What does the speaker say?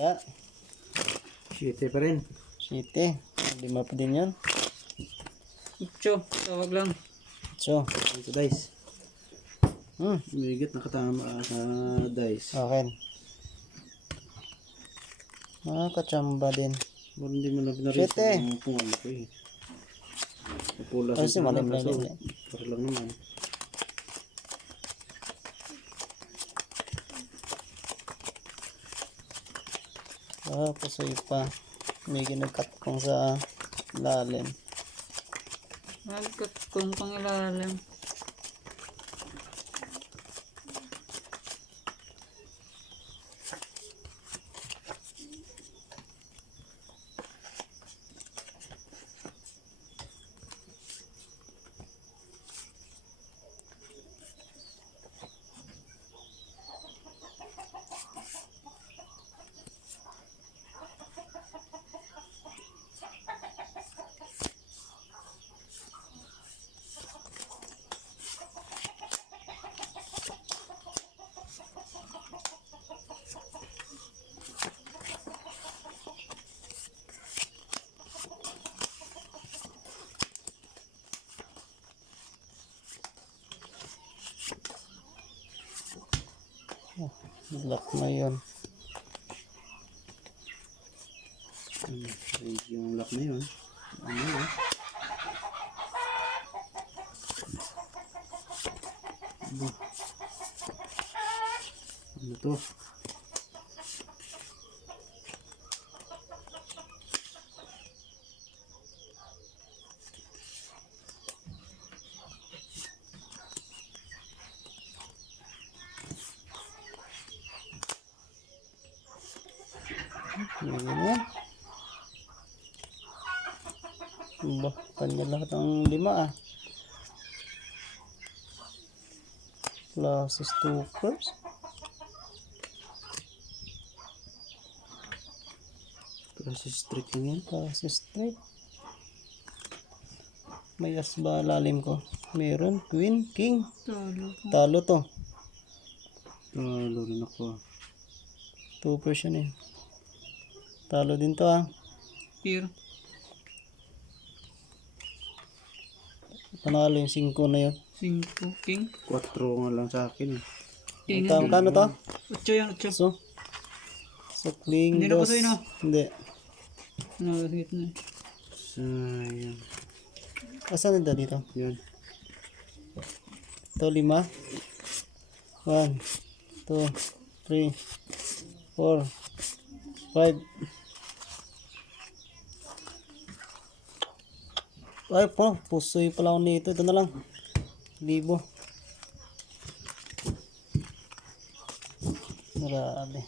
kaya? 7 pa rin. 7. 5 pa din yun. 8. Tawag lang. So, Ito dice. hmm. Umigit nakatama sa dice. Okay. Nakakachamba din. Wala hindi mo na binaris. 7. Ang pungan ko eh. Pupula Kasi sa malim kaso. lang. Para lang naman. Pasoy pa. May ginagkat kong sa lalim. Nagkat kung pangilalim. Lock na yun. Yung lock na yun. Ano yun? Ano to? Ganyan. Ba, kanya lahat ang 5 Plus stokers. Plus street lang yan. Plus straight. May as ba lalim ko? Meron. Queen, king. Talo to. Talo rin ako. 2% eh. Talo din to ah. Pure. Panalo yung 5 na yun. 5. King. 4 nga lang sa akin eh. King. Kano to? 8 yan. 8. So, sakling Hindi na dos. pasoy, no? Hindi. Nakahit na. Sayang. Asan na dito? Yan. Ito 5. 1, 2, 3, 4, 5. Ay po, pusoy pala ako nito. Ito na lang. 1,000. Marami.